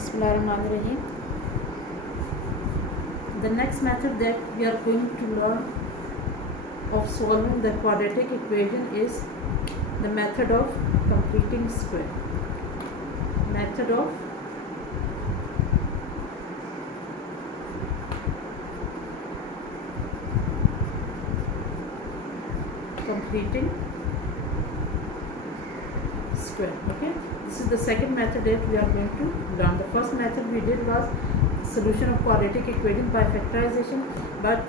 Bismillahirrahmanirrahim. The next method that we are going to learn of solving the quadratic equation is the method of completing square. Method of completing square. Okay, this is the second method that we are going to learn. The first method we did was solution of quadratic equation by factorization, but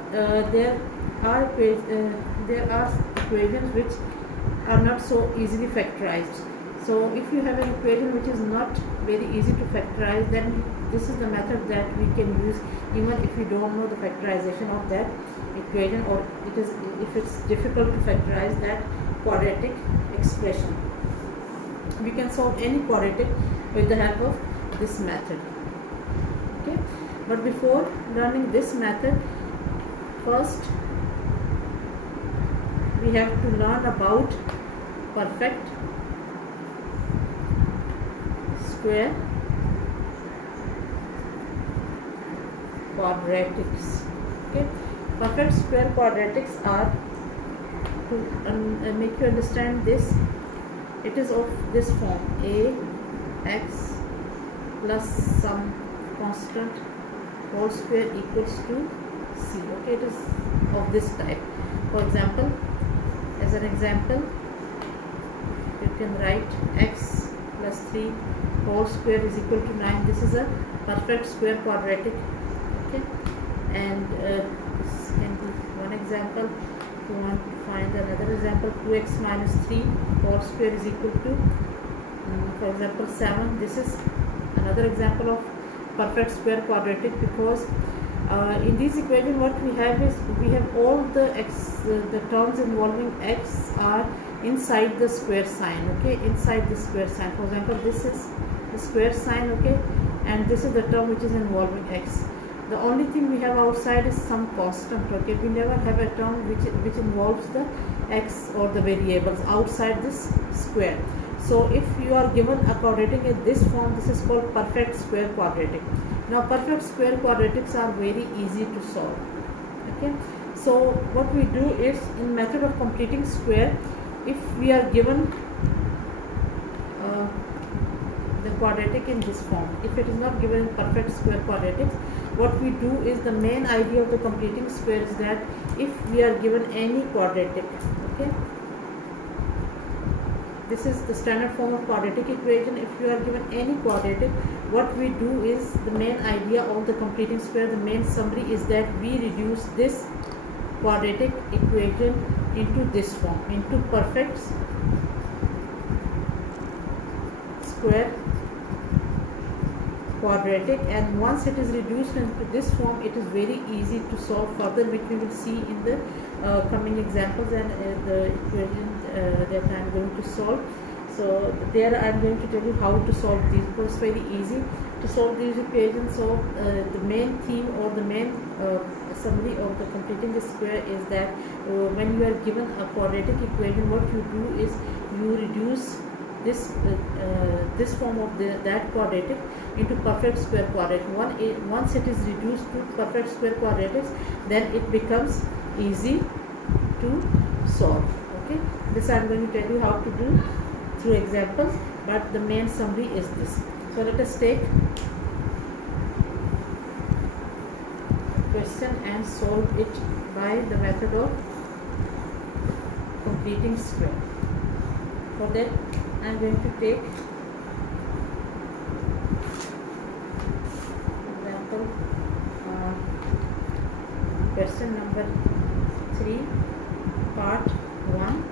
there are equations which are not so easily factorized. So if you have an equation which is not very easy to factorize, then this is the method that we can use even if you don't know the factorization of that equation, or if it's difficult to factorize that quadratic expression. We can solve any quadratic with the help of this method. Okay, but before learning this method, first we have to learn about perfect square quadratics. Okay, perfect square quadratics are, to make you understand this, it is of this form: a x plus some constant whole square equals to c. Okay, it is of this type. For example, as an example, you can write x plus 3 whole square is equal to 9. This is a perfect square quadratic. Okay, and this can be one example. If you want to find another example, 2x minus 3 whole square is equal to, for example, 7. This is another example of perfect square quadratic, because in this equation what we have is we have all the terms involving x are inside the square sign. Okay, inside the square sign. For example, this is the square sign. Okay, and this is the term which is involving x. The only thing we have outside is some constant. Okay, we never have a term which involves the x or the variables outside this square. So if you are given a quadratic in this form, this is called perfect square quadratic. Now perfect square quadratics are very easy to solve. Okay, so what we do is, in method of completing square, if we are given the quadratic in this form, if it is not given in perfect square quadratics, what we do is, the main idea of the completing square is that if we are given any quadratic, okay, this is the standard form of quadratic equation. If you are given any quadratic, what we do is, the main idea of the completing square, the main summary is that we reduce this quadratic equation into this form, into perfect square quadratic. And once it is reduced into this form, it is very easy to solve further, which we will see in the coming examples and the equation that I am going to solve. So there I am going to tell you how to solve these, because it's very easy to solve these equations. So the main theme or the main summary of the completing the square is that when you are given a quadratic equation, what you do is you reduce this form of that quadratic into perfect square quadratic. Once it is reduced to perfect square quadratics, then it becomes easy to solve. Okay, this I am going to tell you how to do through examples, but the main summary is this. So let us take a question and solve it by the method of completing square. For that, I am going to take example question number 3, part 1.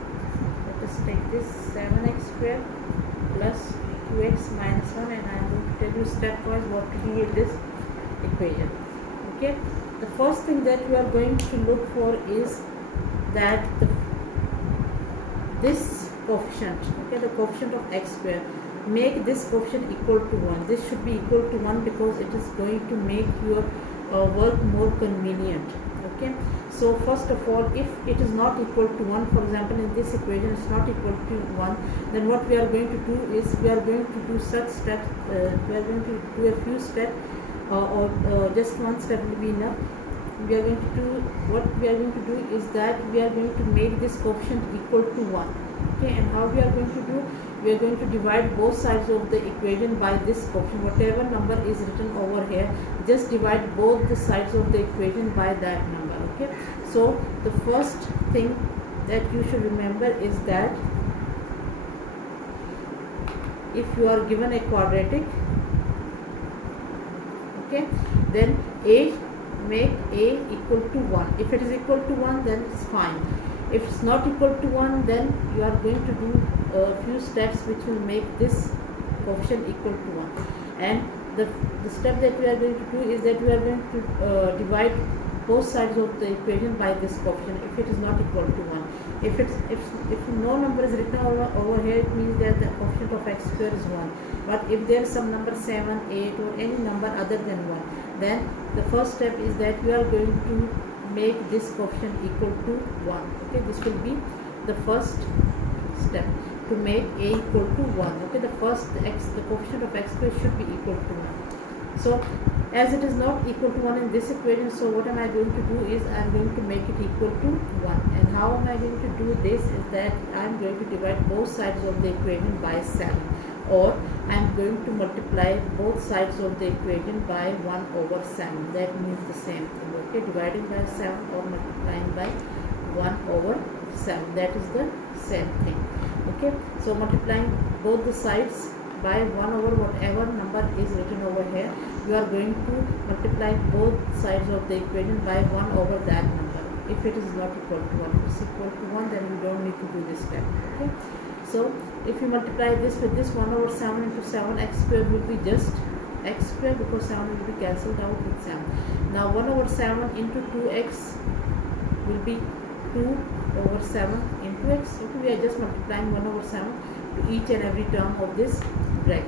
Let us take this 7x square plus 2x minus 1, and I am going to tell you stepwise what to do with this equation. Okay, the first thing that we are going to look for is that this coefficient, okay, the coefficient of x square, make this coefficient equal to 1. This should be equal to 1 because it is going to make your work more convenient. Okay, so first of all, if it is not equal to 1, for example in this equation it's not equal to 1, then what we are going to do is we are going to do such steps, we are going to do a few steps, or just one step will be enough. We are going to do, what we are going to do is that we are going to make this coefficient equal to 1. Okay, and how we are going to do, we are going to divide both sides of the equation by this coefficient. Whatever number is written over here, just divide both the sides of the equation by that number. Okay, so the first thing that you should remember is that if you are given a quadratic, okay, then make a equal to 1. If it is equal to 1, then it's fine. If it's not equal to 1, then you are going to do a few steps which will make this coefficient equal to 1. And the step that we are going to do is that we are going to divide both sides of the equation by this coefficient if it is not equal to 1. If no number is written over here, it means that the coefficient of x square is 1. But if there is some number 7, 8 or any number other than 1, then the first step is that we are going to make this coefficient equal to 1. Okay, this will be the first step to make a equal to 1. Okay, the coefficient of x square should be equal to 1. So as it is not equal to 1 in this equation, so what am I going to do is I am going to make it equal to 1. And how am I going to do this is that I am going to divide both sides of the equation by 7, or I am going to multiply both sides of the equation by 1 over 7. That means the same thing. Okay, dividing by 7 or multiplying by 1 over 7, that is the same thing. Okay, so multiplying both the sides by 1 over whatever number is written over here, you are going to multiply both sides of the equation by 1 over that number. If it is not equal to 1, if it is equal to 1, then you don't need to do this step. Okay, so if you multiply this with this, 1 over 7 into 7, x square will be just x square, because 7 will be cancelled out with 7. Now 1 over 7 into 2x will be 2 over 7 into x. Okay, we are just multiplying 1 over 7 to each and every term of this bracket.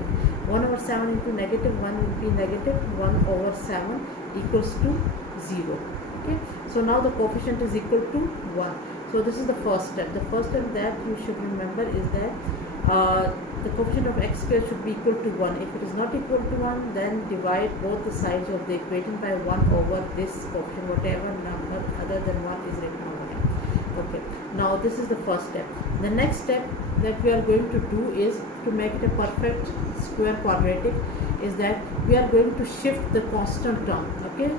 1 over 7 into negative 1 will be negative 1 over 7 equals to 0. Okay, so now the coefficient is equal to 1. So this is the first step. The first step that you should remember is that the coefficient of x square should be equal to 1. If it is not equal to 1, then divide both the sides of the equation by 1 over this coefficient, whatever number other than 1 is written over here. Okay, now this is the first step. The next step that we are going to do is to make it a perfect square quadratic, is that we are going to shift the constant term. Okay,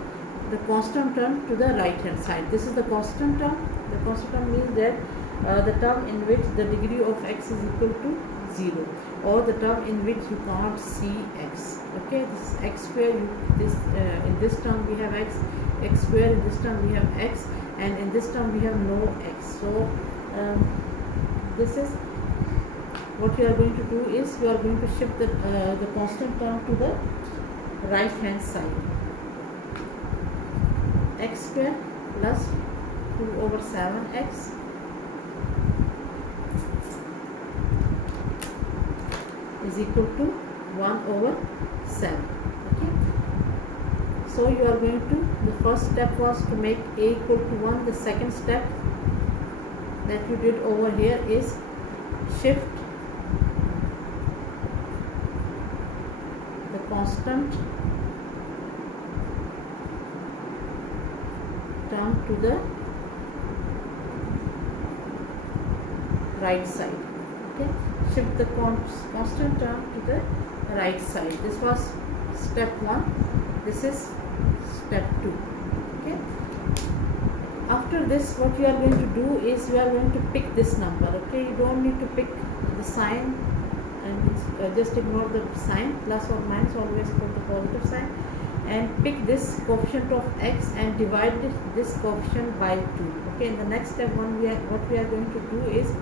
the constant term to the right hand side. This is the constant term. The constant term means that the term in which the degree of x is equal to 0, or the term in which you can't see x. Okay, this is x square. In this term we have x square. In this term we have x, and in this term we have no x. So this is what we are going to do is we are going to shift the constant term to the right hand side. X square plus 2 over 7x is equal to 1 over 7. Okay, so you are going to, the first step was to make a equal to 1. The second step that you did over here is shift the constant term to the right side. Okay, shift the constant term to the right side. This was step 1. This is step 2. Okay, after this what you are going to do is you are going to pick this number. Okay, you don't need to pick the sign, and just ignore the sign, plus or minus, always put the positive sign, and pick this coefficient of x and divide this coefficient by 2. Okay, in the next step what we are going to do is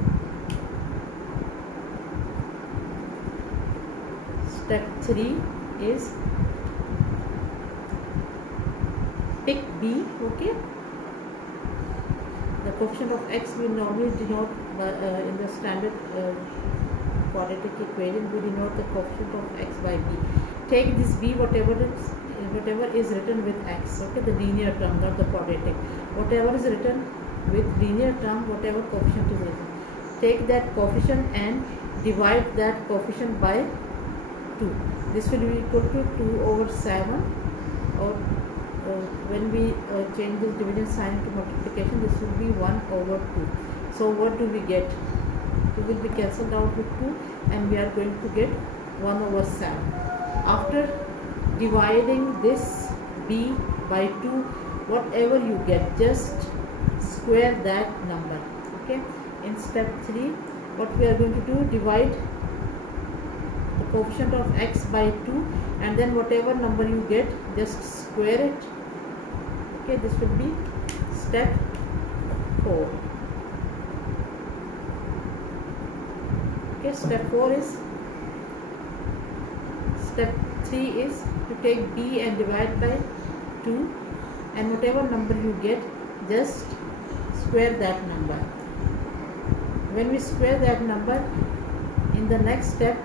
step 3 is pick b. Okay, the coefficient of x we normally denote in the standard quadratic equation, we denote the coefficient of x by b. Take this b, whatever whatever is written with x, okay, the linear term, not the quadratic. Whatever is written with linear term, whatever coefficient is written, take that coefficient and divide that coefficient by 2. This will be equal to 2 over 7, or when we change this division sign into multiplication, this will be 1 over 2. So what do we get? 2 will be cancelled out with 2, and we are going to get 1 over 7. After dividing this b by 2, whatever you get, just square that number. Okay, in step 3, what we are going to do, divide the coefficient of x by 2, and then whatever number you get, just square it. Okay, this will be step 4. Okay, step 4 is, step 3 is to take b and divide by 2, and whatever number you get, just square that number. When we square that number, in the next step,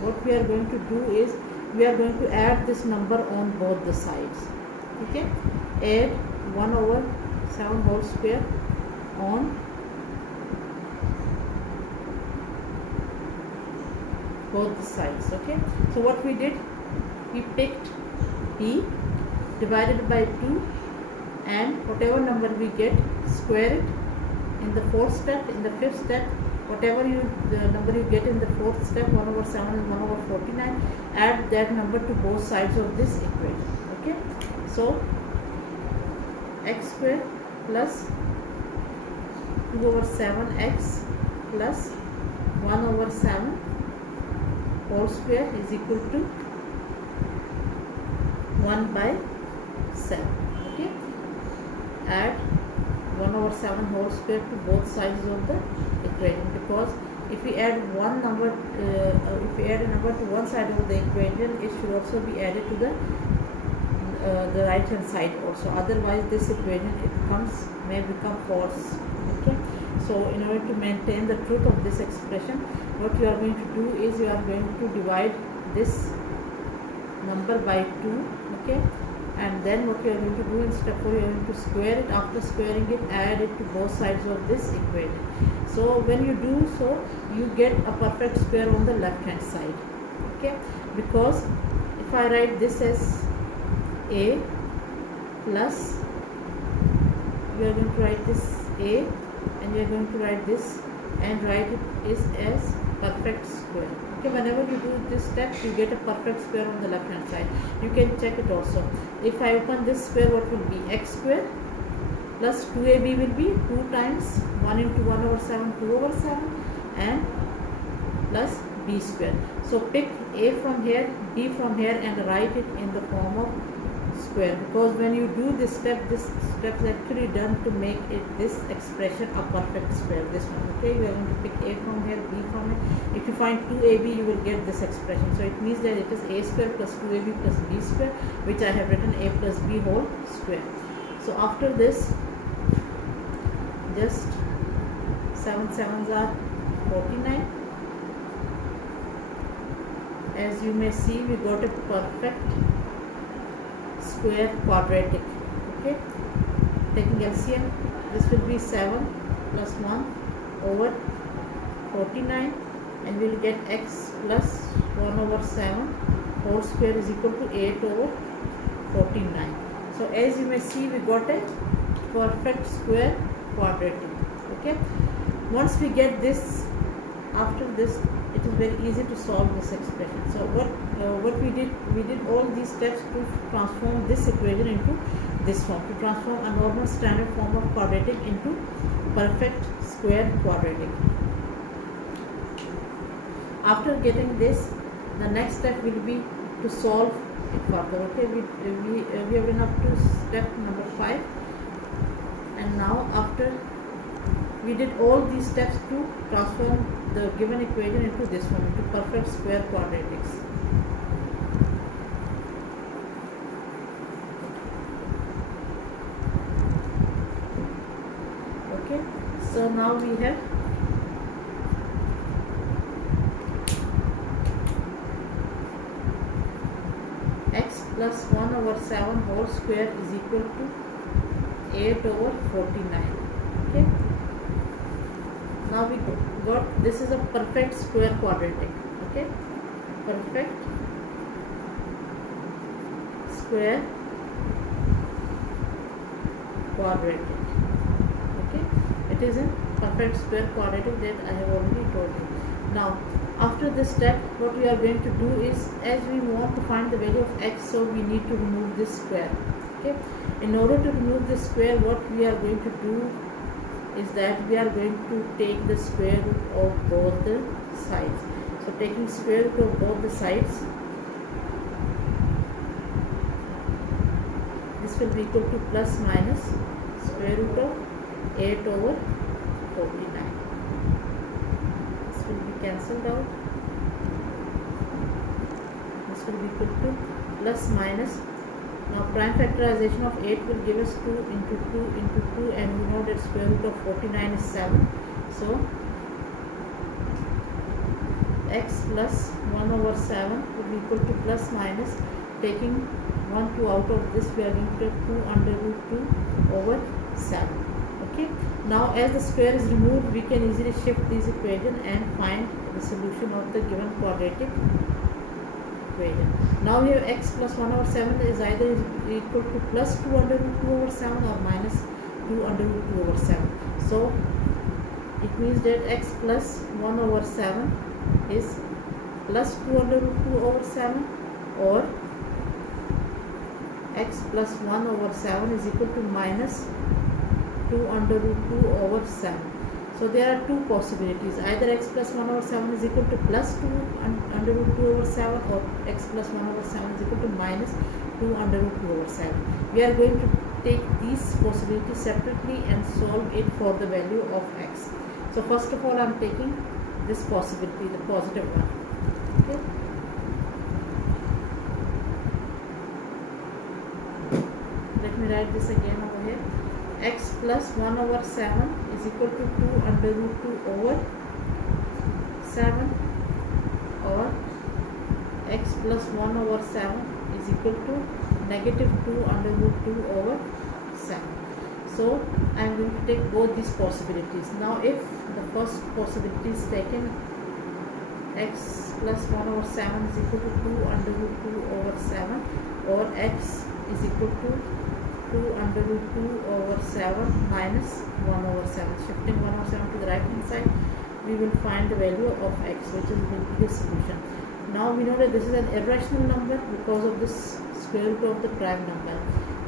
what we are going to do is, we are going to add this number on both the sides. Okay, add 1 over 7 whole square on both the sides. Okay, so what we did, we picked b, divided by 2, and whatever number we get, square it. In the 4th step, in the 5th step, whatever the number you get in the 4th step, 1 over 7 and 1 over 49, add that number to both sides of this equation. Okay, so x square plus 2 over 7x plus 1 over 7 whole square is equal to 1 by 7. Okay, add 1 over 7 whole square to both sides of the equation, because if we add one number, if we add a number to one side of the equation, it should also be added to the right hand side also. Otherwise, this equation may become false. Okay, so in order to maintain the truth of this expression, what you are going to do is, you are going to divide this number by 2. Okay, and then what you are going to do in step 4, you are going to square it. After squaring it, add it to both sides of this equation. So when you do so, you get a perfect square on the left hand side. Okay, because if I write this as a plus, we are going to write this a, and we are going to write this and write it is as perfect square. Okay, whenever you do this step, you get a perfect square on the left hand side. You can check it also. If I open this square, what will be? X square plus 2ab will be 2 times 1 into 1 over 7, 2 over 7, and plus b square. So pick a from here, b from here, and write it in the form of square, because when you do this step is actually done to make this expression a perfect square, this one. Okay, you are going to pick a from here, b from here. If you find 2ab, you will get this expression. So it means that it is a square plus 2ab plus b square, which I have written a plus b whole square. So after this, just 7 7s are 49. As you may see, we got a perfect square quadratic. Okay, taking LCM, this will be 7 plus 1 over 49, and we will get x plus 1 over 7 whole square is equal to 8 over 49. So as you may see, we got a perfect square quadratic. Okay, once we get this, after this, it is very easy to solve this expression. So what we did all these steps to transform this equation into this form, to transform a normal standard form of quadratic into perfect square quadratic. After getting this, the next step will be to solve it further. Okay, we have been up to step number 5, and now after we did all these steps to transform the given equation into this one, into perfect square quadratics. Okay, so now we have x plus 1 over 7 whole square is equal to 8 over 49. Okay, now we got this is a perfect square quadratic. Okay, perfect square quadratic. Okay, it is a perfect square quadratic that I have already told you. Now after this step, what we are going to do is, as we want to find the value of x, so we need to remove this square. Okay, in order to remove this square, what we are going to do is that we are going to take the square root of both the sides. So taking square root of both the sides, this will be equal to plus minus square root of 8 over 49. This will be cancelled out. This will be equal to plus minus. Now prime factorization of 8 will give us 2 into 2 into 2, and we know that square root of 49 is 7. So x plus 1 over 7 will be equal to plus minus, taking 1 2 out of this, we are going to take 2 under root 2 over 7. Okay, now as the square is removed, we can easily shift this equation and find the solution of the given quadratic equation. Now we have x plus 1 over 7 is either equal to plus 2 under root 2 over 7 or minus 2 under root 2 over 7. So it means that x plus 1 over 7 is plus 2 under root 2 over 7, or x plus 1 over 7 is equal to minus 2 under root 2 over 7. So there are two possibilities, either x plus 1 over 7 is equal to plus 2 under root 2 over 7, or x plus 1 over 7 is equal to minus 2 under root 2 over 7. We are going to take these possibilities separately and solve it for the value of x. So first of all, I am taking this possibility, the positive one. Okay, let me write this again over here. X plus 1 over 7 is equal to 2 under root 2 over 7, or x plus 1 over 7 is equal to negative 2 under root 2 over 7. So I am going to take both these possibilities. Now if the first possibility is taken, x plus 1 over 7 is equal to 2 under root 2 over 7, or x is equal to 2 under root 2 over 7 minus 1 over 7. Shifting 1 over 7 to the right hand side, we will find the value of x, which is going to be the solution. Now we know that this is an irrational number because of this square root of the prime number.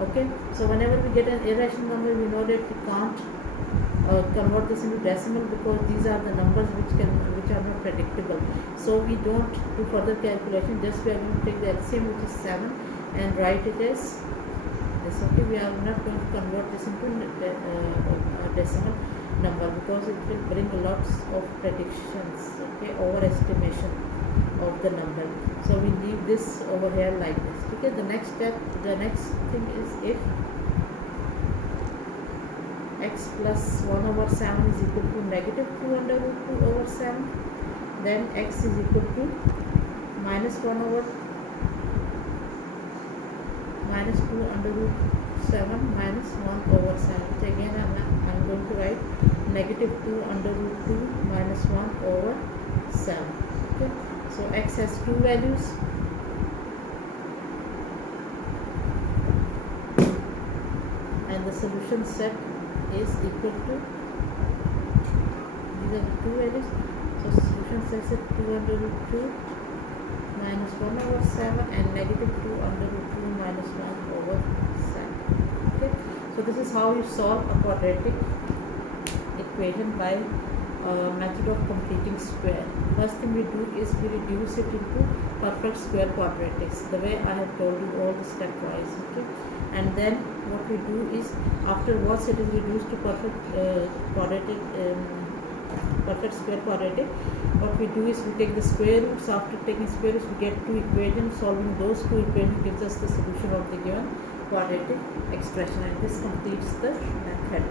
Okay, so whenever we get an irrational number, we know that we can't convert this into decimal, because these are the numbers which are not predictable. So we don't do further calculation, just we are going to take the LCM, which is 7, and write it as this. Okay, we are not going to convert this into a decimal number, because it will bring lots of predictions, okay, overestimation of the number. So we leave this over here like this. Okay, the next step, the next thing is, if x plus 1 over 7 is equal to negative 2 under root 2 over 7, then x is equal to minus 1 over minus 2 under root 7 minus 1 over 7, which again I am going to write negative 2 under root 2 minus 1 over 7. Okay, so x has two values, and the solution set is equal to, these are the two values. So solution set is 2 under root 2 minus 1 over 7 and negative 2 under root 2 minus 1 over 7. Okay, so this is how you solve a quadratic equation by method of completing square. First thing we do is we reduce it into perfect square quadratics, the way I have told you, all the stepwise. Okay, and then what we do is, afterwards it is reduced to perfect quadratic, perfect square quadratic. What we do is we take the square roots. After taking square roots, we get two equations. Solving those two equations gives us the solution of the given quadratic expression, and this completes the method.